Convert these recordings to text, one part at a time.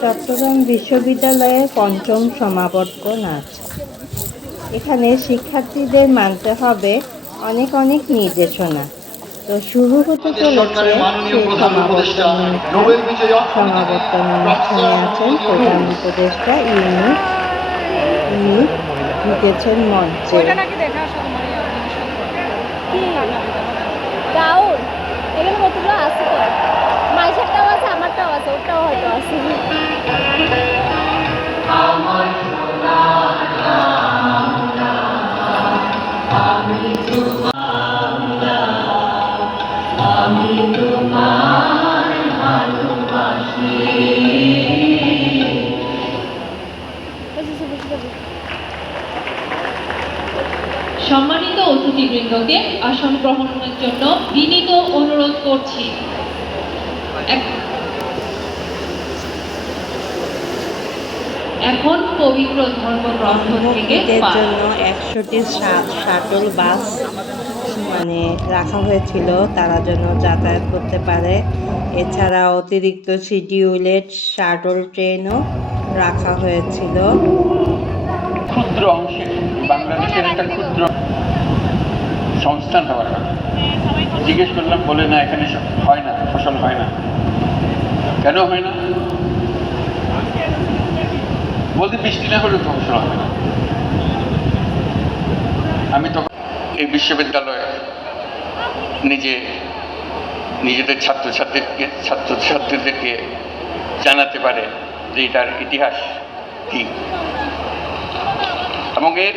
চট্টগ্রাম বিশ্ববিদ্যালয়ের পঞ্চম সমাবর্ত নাচ। এখানে শিক্ষার্থীদের মানতে হবে অনেক অনেক নির্দেশনা। তো শুরু হতে চলেছে সেই সমাবর্তন। সমাবর্তন অনুষ্ঠানে আছেন প্রধান উপদেষ্টা ইউনি ইনি ঢুকেছেন মঞ্চে। গাউন এখানে কতগুলো আছে? ওটাও হয়তো আছে। সম্মানিত অতিথিবৃন্দকে আসন গ্রহণের জন্য বিনীত অনুরোধ করছি এখন পবিত্র ধর্মগ্রন্থ থেকে জন্য একশোটি শাটল বাস মানে রাখা হয়েছিল তারা যেন যাতায়াত করতে পারে। এছাড়া অতিরিক্ত শিডিউলেড শাটল ট্রেনও রাখা হয়েছিল। ক্ষুদ্র অংশে বাংলাদেশের একটা ক্ষুদ্র সংস্থান হওয়ার জিজ্ঞেস করলাম বলে না এখানে হয় না ফসল হয় না। কেন হয় না? বলতে বৃষ্টি না হলে ফসল হবে আমি তখন এই বিশ্ববিদ্যালয়ে নিজে, নিজেদের ছাত্রছাত্রীকে, ছাত্রছাত্রীদেরকে জানাতে পারে যে এটার ইতিহাস কী। এবং এর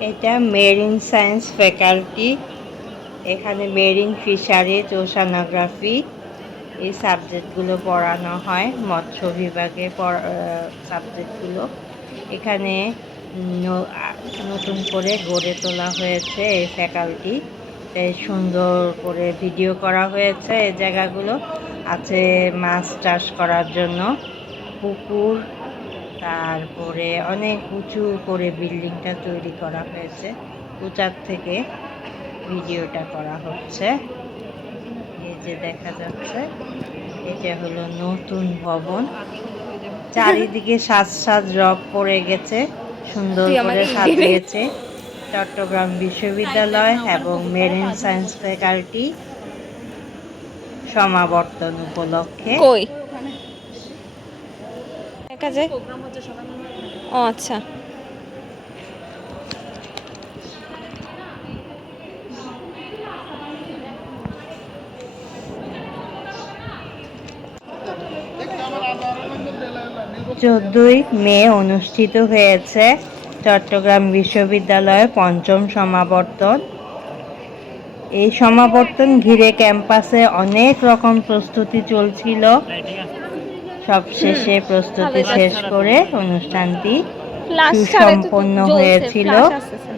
এটা মেরিন সায়েন্স ফ্যাকাল্টি এখানে মেরিন ফিশারিজ ওশানোগ্রাফি এই সাবজেক্টগুলো পড়ানো হয়, মৎস্য বিভাগে সাবজেক্টগুলো এখানে নতুন করে গড়ে তোলা হয়েছে এই ফ্যাকাল্টি সুন্দর করে ভিডিও করা হয়েছে এই জায়গাগুলো। আছে মাছ চাষ করার জন্য পুকুর, তারপরে অনেক উঁচু করে বিল্ডিংটা তৈরি করা হয়েছে। উঁচার থেকে ভিডিওটা করা হচ্ছে। যে দেখা যাচ্ছে এটা হলো নতুন ভবন। চারিদিকে সাজ সাজ রব পড়ে গেছে সুন্দর করে সাজিয়েছে। চট্টগ্রাম বিশ্ববিদ্যালয় এবং মেরিন সায়েন্স ফ্যাকাল্টি সমাবর্তন উপলক্ষে। দেখা যায় ও আচ্ছা। চোদ্দই মে অনুষ্ঠিত হয়েছে চট্টগ্রাম বিশ্ববিদ্যালয়ের পঞ্চম সমাবর্তন। এই সমাবর্তন ঘিরে ক্যাম্পাসে অনেক রকম প্রস্তুতি চলছিল। সবশেষে প্রস্তুতি শেষ করে অনুষ্ঠানটি সুসম্পন্ন হয়েছিল।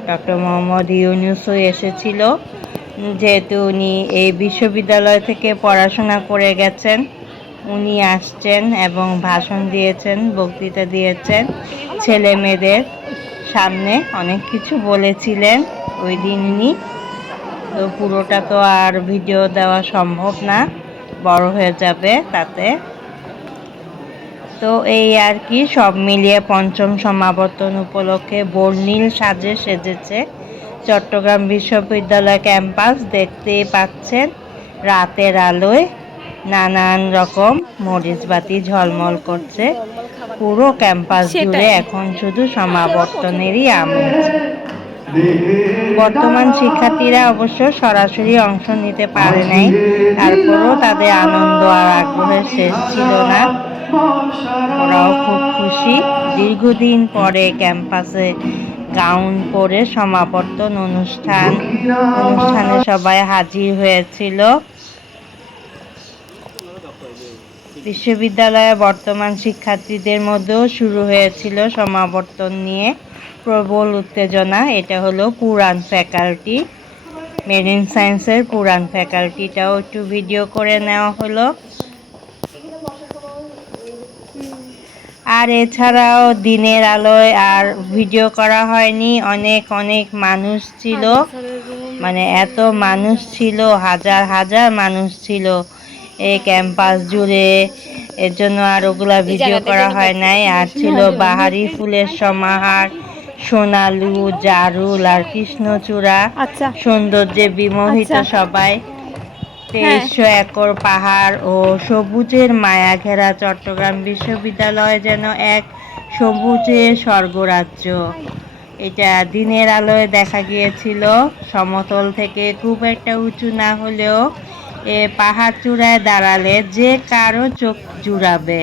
ডক্টর মোহাম্মদ ইউনুসও এসেছিল। যেহেতু উনি এই বিশ্ববিদ্যালয় থেকে পড়াশোনা করে গেছেন উনি আসছেন এবং ভাষণ দিয়েছেন, বক্তৃতা দিয়েছেন। ছেলে মেয়েদের সামনে অনেক কিছু বলেছিলেন ওই দিন উনি। তো পুরোটা তো আর ভিডিও দেওয়া সম্ভব না, বড় হয়ে যাবে তাতে। তো এই আর কি, সব মিলিয়ে পঞ্চম সমাবর্তন উপলক্ষে বর্ণিল সাজে সেজেছে। চট্টগ্রাম বিশ্ববিদ্যালয় ক্যাম্পাস দেখতেই পাচ্ছেন, রাতের আলোয় নানান রকম মরিচবাতি ঝলমল করছে। পুরো ক্যাম্পাস জুড়ে এখন শুধু সমাবর্তনেরই আমেজ। বর্তমান শিক্ষার্থীরা অবশ্য সরাসরি অংশ নিতে পারে নাই। তারপরও তাদের আনন্দ আর আগ্রহের শেষ ছিল না। ওরাও খুব খুশি। দীর্ঘদিন পরে ক্যাম্পাসে গাউন পরে সমাবর্তন অনুষ্ঠান। অনুষ্ঠানে সবাই হাজির হয়েছিল। বিশ্ববিদ্যালয়ে বর্তমান শিক্ষার্থীদের মধ্যেও শুরু হয়েছিল সমাবর্তন নিয়ে প্রবল উত্তেজনা। এটা হলো পুরান ফ্যাকাল্টি। মেরিন সায়েন্সের পুরান ফ্যাকাল্টিটাও একটু ভিডিও করে নেওয়া হলো। আর এছাড়াও দিনের আলোয় আর ভিডিও করা হয়নি। অনেক অনেক মানুষ ছিল। মানে এত মানুষ ছিল হাজার হাজার মানুষ ছিল। এই ক্যাম্পাস জুড়ে। এর জন্য আর ওগুলা ভিডিও করা হয় নাই। আর ছিল বাহারি ফুলের সমাহার সোনালু জারুল আর কৃষ্ণচূড়া। আচ্ছা। সৌন্দর্যে বিমোহিত আচ্ছা। সবাই। তেইশশো একর পাহাড় ও সবুজের মায়া ঘেরা চট্টগ্রাম বিশ্ববিদ্যালয় যেন এক সবুজের স্বর্গরাজ্য। এটা দিনের আলোয় দেখা গিয়েছিল। সমতল থেকে খুব একটা উঁচু না হলেও পাহাড় চূড়ায় দাঁড়ালে যে কারও চোখ জুড়াবে।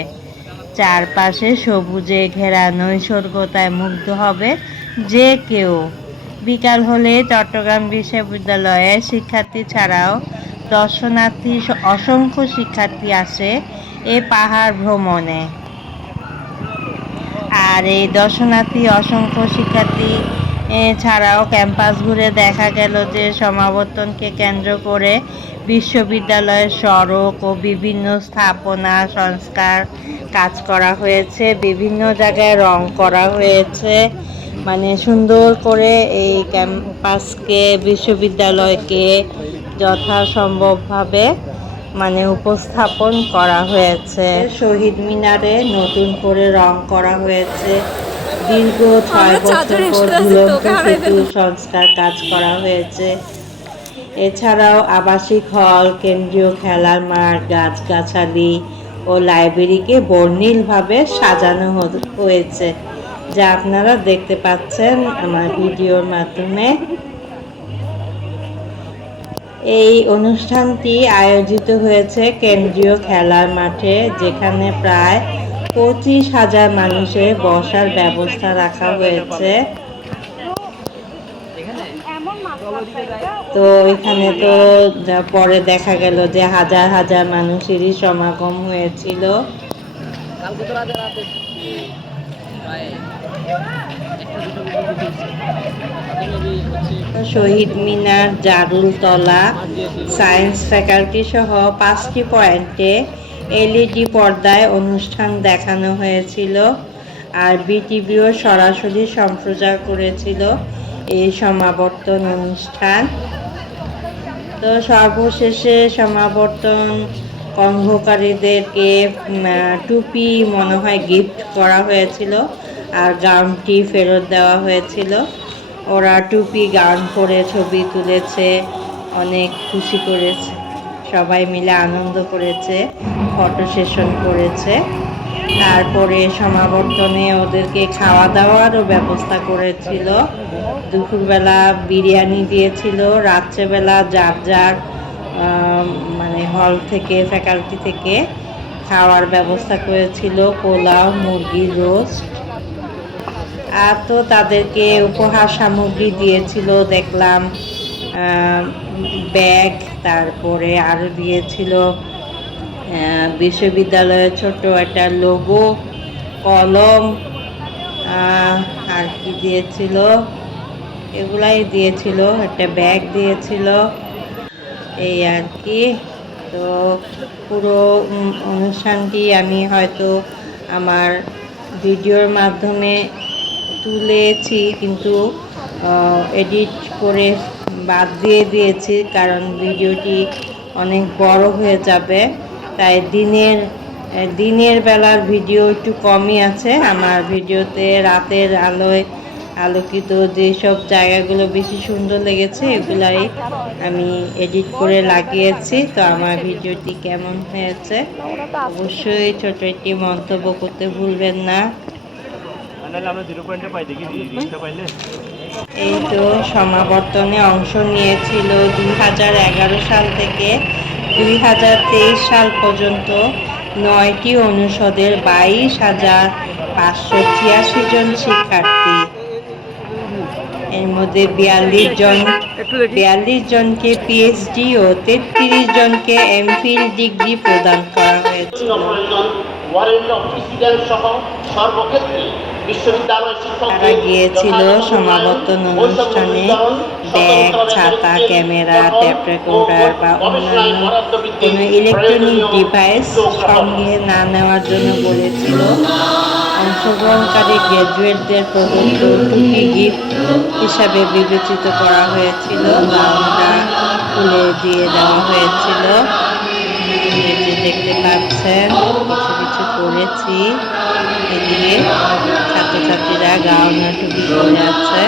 চারপাশে সবুজে ঘেরা নৈসর্গতায় মুগ্ধ হবে যে কেউ। বিকাল হলে চট্টগ্রাম বিশ্ববিদ্যালয়ে শিক্ষার্থী ছাড়াও দর্শনার্থী অসংখ্য শিক্ষার্থী আসে এ পাহাড় ভ্রমণে। আর এই দর্শনার্থী অসংখ্য শিক্ষার্থী ছাড়াও ক্যাম্পাস ঘুরে দেখা গেল যে সমাবর্তনকে কেন্দ্র করে বিশ্ববিদ্যালয়ের সড়ক ও বিভিন্ন স্থাপনা সংস্কার কাজ করা হয়েছে বিভিন্ন জায়গায় রং করা হয়েছে। মানে সুন্দর করে এই ক্যাম্পাসকে বিশ্ববিদ্যালয়কে যথাসম্ভবভাবে মানে উপস্থাপন করা হয়েছে। শহীদ মিনারে নতুন করে রং করা হয়েছে। দীর্ঘ ছয় বছর পর সেতু সংস্কার কাজ করা হয়েছে। এছাড়াও আবাসিক হল, কেন্দ্রীয় খেলার মাঠ, গাছগাছালি ও লাইব্রেরিকে বর্ণিলভাবে সাজানো হয়েছে, যা আপনারা দেখতে পাচ্ছেন আমার ভিডিওর মাধ্যমে। এই অনুষ্ঠানটি আয়োজিত হয়েছে কেন্দ্রীয় খেলার মাঠে, যেখানে প্রায় পঁচিশ হাজার মানুষের বসার ব্যবস্থা রাখা হয়েছে। তো এখানে তো পরে দেখা গেল যে হাজার হাজার মানুষেরই সমাগম হয়েছিল। শহীদ মিনার, জারুলতলা, সায়েন্স ফ্যাকাল্টি সহ পাঁচটি পয়েন্টে এলইডি পর্দায় অনুষ্ঠান দেখানো হয়েছিল আর বিটিভিও সরাসরি সম্প্রচার করেছিল এই সমাবর্তন অনুষ্ঠান। তো সর্বশেষে সমাবর্তন কর্মকারীদেরকে টুপি মনে হয় গিফট করা হয়েছিল আর গাউনটি ফেরত দেওয়া হয়েছিল। ওরা টুপি গাউন পরে ছবি তুলেছে, অনেক খুশি করেছে। সবাই মিলে আনন্দ করেছে, ফটো সেশন করেছে। তারপরে সমাবর্তনে ওদেরকে খাওয়া দাওয়ারও ব্যবস্থা করেছিল। দুপুরবেলা বিরিয়ানি দিয়েছিল, রাত্রেবেলা যার যার মানে হল থেকে, ফ্যাকাল্টি থেকে খাওয়ার ব্যবস্থা করেছিল, পোলাও মুরগির রোস্ট। আর তো তাদেরকে উপহার সামগ্রী দিয়েছিল, দেখলাম ব্যাগ, তারপরে আরও দিয়েছিল বিশ্ববিদ্যালয়ের ছোট একটা লোগো কলম আর কি দিয়েছিল? এগুলাই দিয়েছিল, একটা ব্যাগ দিয়েছিল। এই আর কি। তো পুরো অনুষ্ঠানটি আমি হয়তো আমার ভিডিওর মাধ্যমে তুলেছি, কিন্তু এডিট করে বাদ দিয়ে দিয়েছি, কারণ ভিডিওটি অনেক বড় হয়ে যাবে। তাই দিনের দিনের বেলার ভিডিও একটু কমই আছে। আমার ভিডিওতে রাতের আলোয় আলোকিত যেসব জায়গাগুলো বেশি সুন্দর লেগেছে, এগুলাই আমি এডিট করে লাগিয়েছি। তো আমার ভিডিওটি কেমন হয়েছে অবশ্যই ছোট একটি মন্তব্য করতে ভুলবেন না। এই তো সমাবর্তনে অংশ নিয়েছিল দুই হাজার এগারো সাল থেকে। দুই হাজার তেইশ সাল পর্যন্ত নয়টি অনুষদের বাইশ হাজার পাঁচশো ছিয়াশি জন শিক্ষার্থী। এর মধ্যে বিয়াল্লিশ জন, বিয়াল্লিশ জনকে পিএইচডি ও তেত্রিশ জনকে এমফিল ডিগ্রি প্রদান করা হয়েছিল। তারা গিয়েছিল সমাবর্তন অনুষ্ঠানে ব্যাগ ছাতা ক্যামেরা ট্যাপ রেকর্ডার বা অন্যান্য কোনো ইলেকট্রনিক ডিভাইস সঙ্গে না নেওয়ার জন্য বলেছিল। অংশগ্রহণকারী গ্র্যাজুয়েটদের প্রদত্ত টুপি গিফট হিসাবে বিবেচিত করা হয়েছিল গাউনটা খুলে দিয়ে দেওয়া হয়েছিল। দেখতে পাচ্ছেন কিছু কিছু পেয়েছি এদিকে ছাত্রছাত্রীরা গাউন টুপি পরে আছে